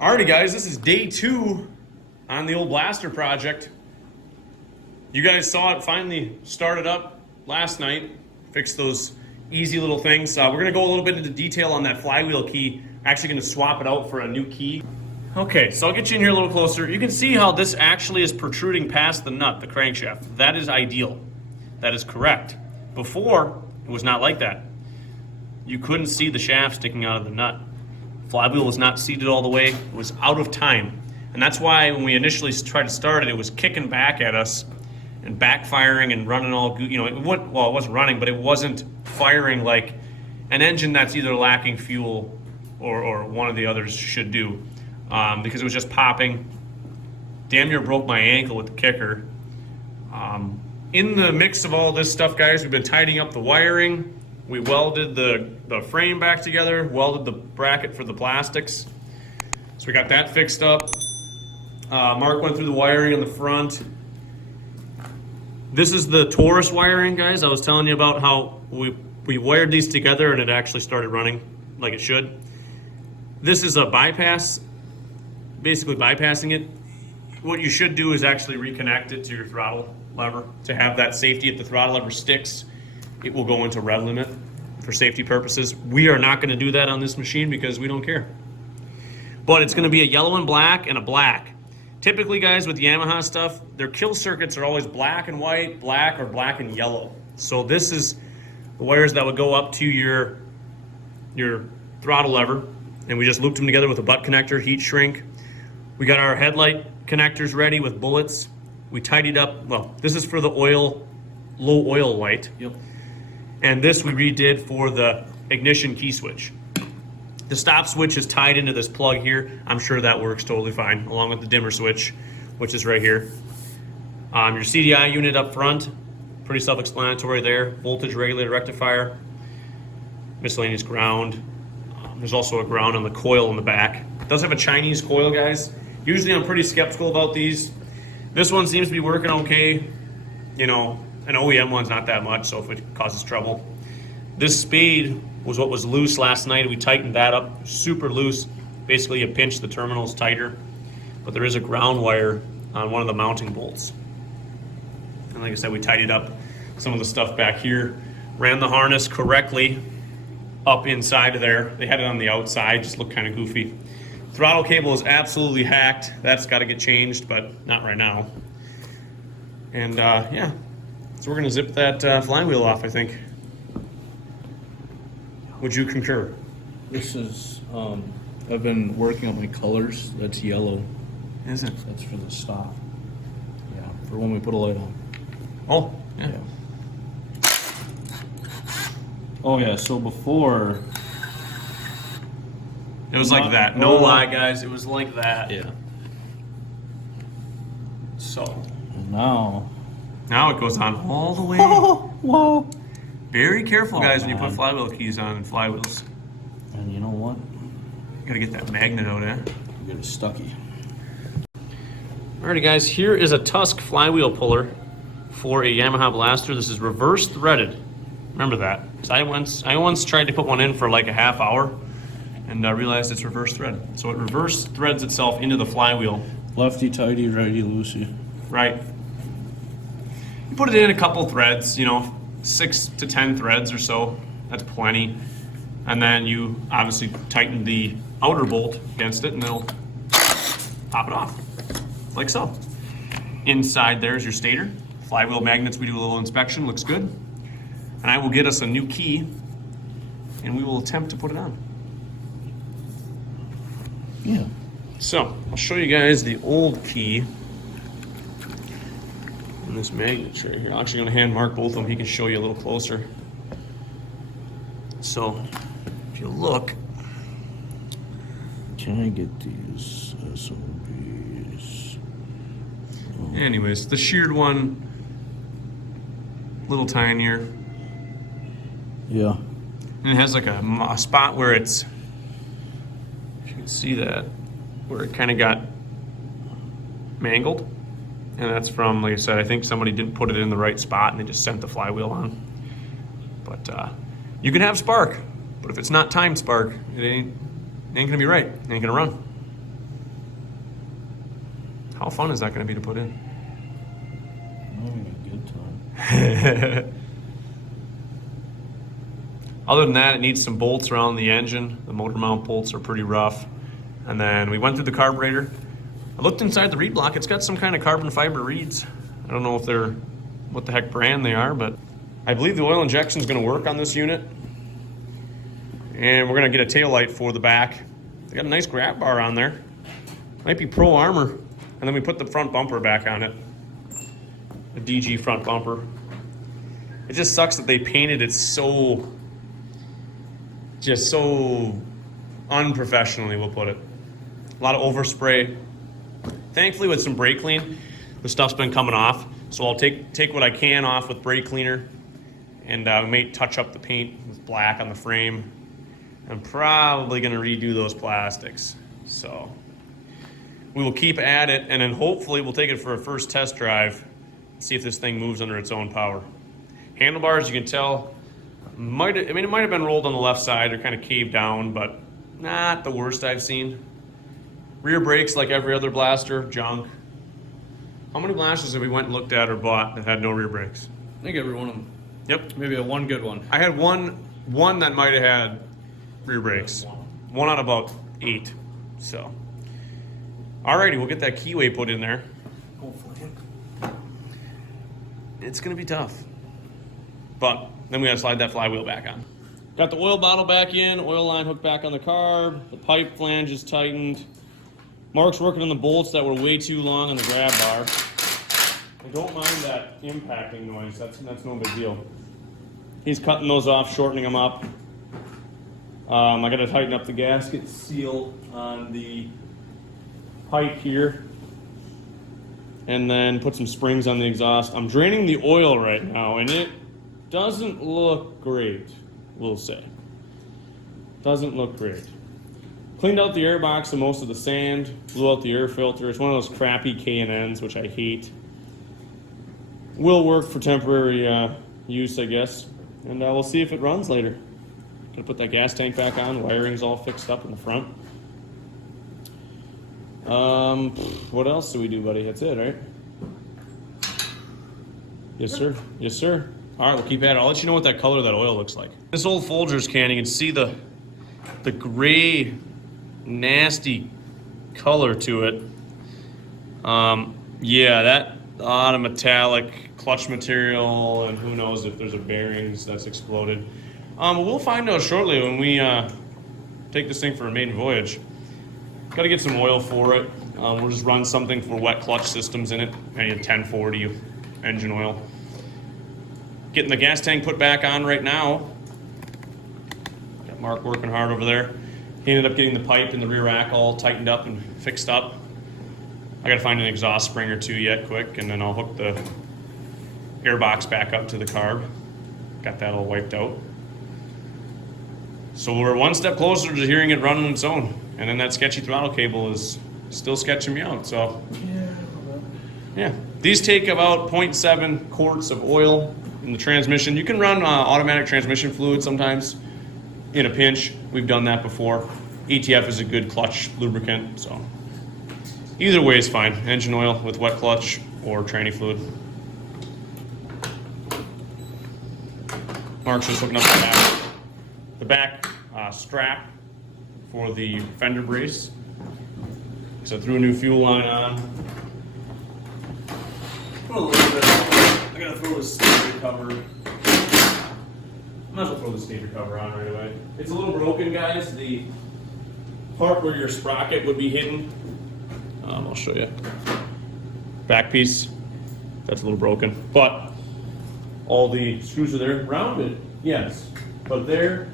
Alrighty guys, this is day 2 on the old blaster project. You guys saw it finally started up last night. Fixed those easy little things. We're gonna go a little bit into detail on that flywheel key. Actually gonna swap it out for a new key. Okay, so I'll get you in here a little closer. You can see how this actually is protruding past the nut, the crankshaft. That is ideal. That is correct. Before, it was not like that. You couldn't see the shaft sticking out of the nut. Flywheel was not seated all the way. It was out of time. And that's why when we initially tried to start it, it was kicking back at us and backfiring and running all, you know, it wasn't running, but it wasn't firing like an engine that's either lacking fuel or one of the others should do. Because it was just popping. Damn near broke my ankle with the kicker. In the mix of all this stuff, guys, we've been tidying up the wiring. We welded the frame back together, welded the bracket for the plastics. So we got that fixed up. Mark went through the wiring on the front. This is the Taurus wiring, guys. I was telling you about how we wired these together and it actually started running like it should. This is a bypass, basically bypassing it. What you should do is actually reconnect it to your throttle lever to have that safety. If the throttle lever sticks, it will go into rev limit for safety purposes. We are not going to do that on this machine because we don't care. But it's going to be a yellow and black and a black. Typically, guys, with Yamaha stuff, their kill circuits are always black and white, black, or black and yellow. So this is the wires that would go up to your throttle lever, and we just looped them together with a butt connector, heat shrink. We got our headlight connectors ready with bullets. We tidied up, well, this is for the oil, low oil light. Yep. And this we redid for the ignition key switch. The stop switch is tied into this plug here. I'm sure that works totally fine, along with the dimmer switch, which is right here. Your CDI unit up front, pretty self-explanatory there. Voltage regulator rectifier, miscellaneous ground. There's also a ground on the coil in the back. It does have a Chinese coil, guys. Usually I'm pretty skeptical about these. This one seems to be working okay. You know, an OEM one's not that much, so if it causes trouble. This spade was what was loose last night. We tightened that up, super loose. Basically, you pinch the terminals tighter. But there is a ground wire on one of the mounting bolts. And like I said, we tidied up some of the stuff back here. Ran the harness correctly up inside of there. They had it on the outside, just looked kind of goofy. Throttle cable is absolutely hacked. That's got to get changed, but not right now. And yeah, so we're gonna zip that flywheel off, I think. Would you concur? This is, I've been working on my colors. That's yellow. Is it? That's for the stop. Yeah, for when we put a light on. Oh, yeah. Oh yeah, so before... It was like that. No lie, guys. It was like that. Yeah. So. And now it goes on all the way. Whoa. Very careful, guys, when you put flywheel keys on and flywheels. And you know what? You gotta get that magnet out, eh? You get it stucky. Alrighty, guys. Here is a Tusk flywheel puller for a Yamaha blaster. This is reverse threaded. Remember that. So I once tried to put one in for like a half hour. And I realized it's reverse threaded. So it reverse threads itself into the flywheel. Lefty tighty, righty loosey. Right. You put it in a couple threads, you know, 6 to 10 threads or so. That's plenty. And then you obviously tighten the outer bolt against it and it'll pop it off. Like so. Inside there's your stator. Flywheel magnets, we do a little inspection, looks good. And I will get us a new key and we will attempt to put it on. Yeah. So, I'll show you guys the old key and this magnet right here. I'm actually going to hand Mark both of them. He can show you a little closer. So, if you look. Can I get these SOBs? Oh. Anyways, the sheared one, a little tinier. Yeah. And it has like a spot where it's, if you can see that, where it kind of got mangled. And that's from, like I said, I think somebody didn't put it in the right spot and they just sent the flywheel on. But you can have spark, but if it's not timed spark, it ain't gonna be right. It ain't gonna run. How fun is that going to be to put in? I'm having a good time. Other than that, it needs some bolts around the engine. The motor mount bolts are pretty rough. And then we went through the carburetor. I looked inside the reed block. It's got some kind of carbon fiber reeds. I don't know if they're what the heck brand they are, but I believe the oil injection is going to work on this unit. And we're going to get a tail light for the back. They got a nice grab bar on there. Might be Pro Armor. And then we put the front bumper back on it. The DG front bumper. It just sucks that they painted it so unprofessionally, we'll put it. A lot of overspray. Thankfully, with some brake clean, the stuff's been coming off. So I'll take what I can off with brake cleaner, and we may touch up the paint with black on the frame. I'm probably gonna redo those plastics. So we will keep at it, and then hopefully we'll take it for a first test drive, see if this thing moves under its own power. Handlebars, you can tell, it might have been rolled on the left side. They're kind of caved down, but not the worst I've seen. Rear brakes, like every other blaster, junk. How many blasters have we went and looked at or bought that had no rear brakes? I think every one of them. Yep. Maybe a one good one. I had one that might have had rear brakes. One out of about 8. So, alrighty, we'll get that keyway put in there. Hopefully. It's gonna be tough, but then we gotta slide that flywheel back on. Got the oil bottle back in, oil line hooked back on the carb, the pipe flange is tightened. Mark's working on the bolts that were way too long on the grab bar. I don't mind that impacting noise, that's no big deal. He's cutting those off, shortening them up. I gotta tighten up the gasket seal on the pipe here, and then put some springs on the exhaust. I'm draining the oil right now, and it doesn't look great, we'll say. Doesn't look great. Cleaned out the air box and most of the sand, blew out the air filter. It's one of those crappy K&Ns, which I hate. Will work for temporary use, I guess. And we'll see if it runs later. Gonna put that gas tank back on. Wiring's all fixed up in the front. What else do we do, buddy? That's it, right? Yes, sir. Yes, sir. All right, we'll keep at it. I'll let you know what that color of that oil looks like. This old Folgers can, you can see the gray, nasty color to it. Yeah, that lot of metallic clutch material, and who knows if there's a bearings that's exploded. We'll find out shortly when we take this thing for a maiden voyage. Got to get some oil for it. We'll just run something for wet clutch systems in it. Maybe a 1040 engine oil. Getting the gas tank put back on right now. Got Mark working hard over there. He ended up getting the pipe in the rear rack all tightened up and fixed up. I gotta find an exhaust spring or two yet quick, and then I'll hook the air box back up to the carb. Got that all wiped out. So we're one step closer to hearing it run on its own. And then that sketchy throttle cable is still sketching me out, so. Yeah, these take about 0.7 quarts of oil in the transmission. You can run automatic transmission fluid sometimes in a pinch. We've done that before. ETF is a good clutch lubricant, so. Either way is fine. Engine oil with wet clutch or tranny fluid. Mark's just hooking up the back strap for the fender brace. So I threw a new fuel line on. Put a little bit. I gotta throw the stator cover. Might as well throw the stator cover on right away. It's a little broken, guys. The part where your sprocket would be hidden. I'll show you. Back piece. That's a little broken, but all the screws are there. Rounded, yes, but there,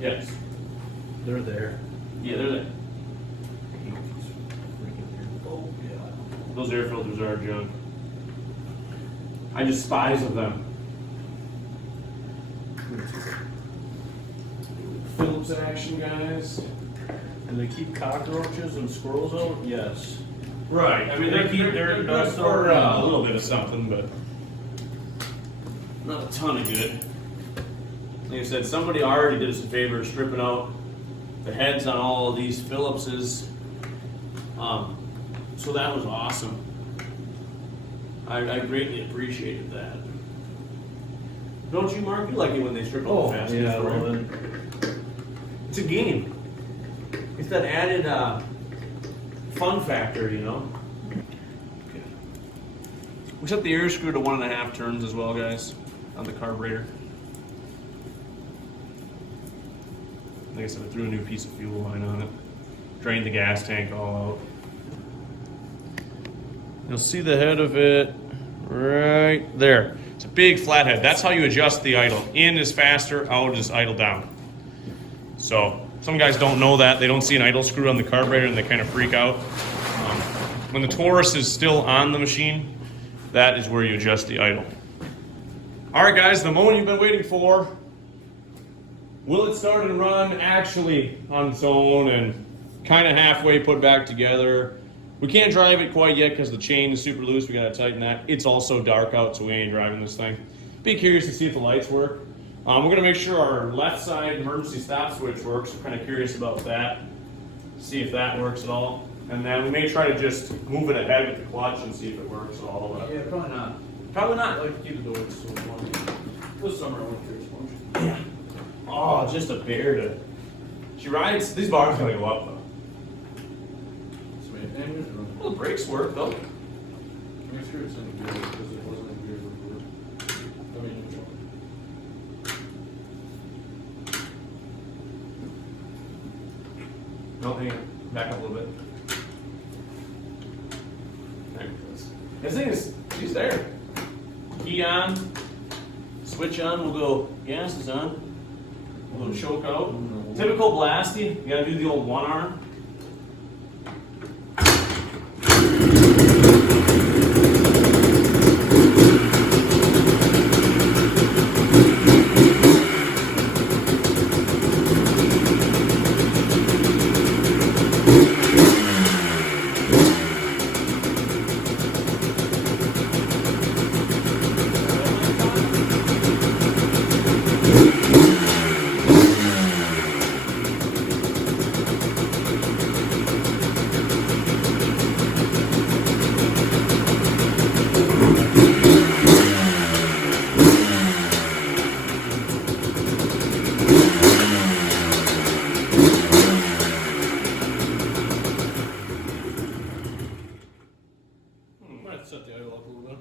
yes, They're there. yeah, they're there. Oh, yeah. Those air filters are junk. I despise of them. Phillips action, guys. Do they keep cockroaches and squirrels out? Yes. Right. I mean, they keep they're good for a little bit of something, but not a ton of good. Like I said, somebody already did us a favor stripping out the heads on all of these Phillipses. So that was awesome. I greatly appreciated that. Don't you, Mark? You like it when they strip all the fasteners, yeah, right? well, It's a game. It's that added fun factor, you know? We set the air screw to 1.5 turns as well, guys, on the carburetor. Like I said, I threw a new piece of fuel line on it. Drained the gas tank all out. You'll see the head of it right there. It's a big flathead. That's how you adjust the idle. In is faster, out is idle down. So some guys don't know that. They don't see an idle screw on the carburetor and they kind of freak out. When the Taurus is still on the machine, that is where you adjust the idle. All right, guys, the moment you've been waiting for. Will it start and run actually on its own and kind of halfway put back together? We can't drive it quite yet because the chain is super loose. We gotta tighten that. It's also dark out, so we ain't driving this thing. Be curious to see if the lights work. We're gonna make sure our left side emergency stop switch works. We're kind of curious about that. See if that works at all. And then we may try to just move it ahead with the clutch and see if it works at all. But yeah, probably not. probably not. I like to keep the doors so long. This summer I went through sponge. Yeah. Oh, just a bear to. She rides. These bars gotta go up though. Sweet. And Well, the brakes work though. I'm sure it's in the gear because it wasn't in gear before. I mean, neutral. No, hang on. Back up a little bit. There it goes. This thing is, she's there. Key on, switch on, we'll go, gas is on. We'll go choke out. Typical blasty, you gotta do the old one arm. Might set the idle up a little bit.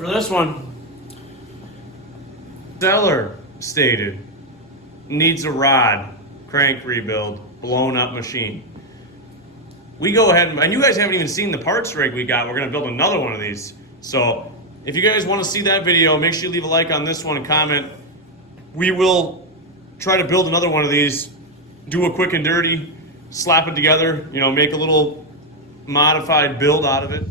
This one, seller stated, needs a rod, crank rebuild, blown up machine. we go ahead and you guys haven't even seen the parts rig we got. We're gonna build another one of these. So if you guys want to see that video, make sure you leave a like on this one and comment. We will try to build another one of these, do a quick and dirty, slap it together, you know, make a little modified build out of it.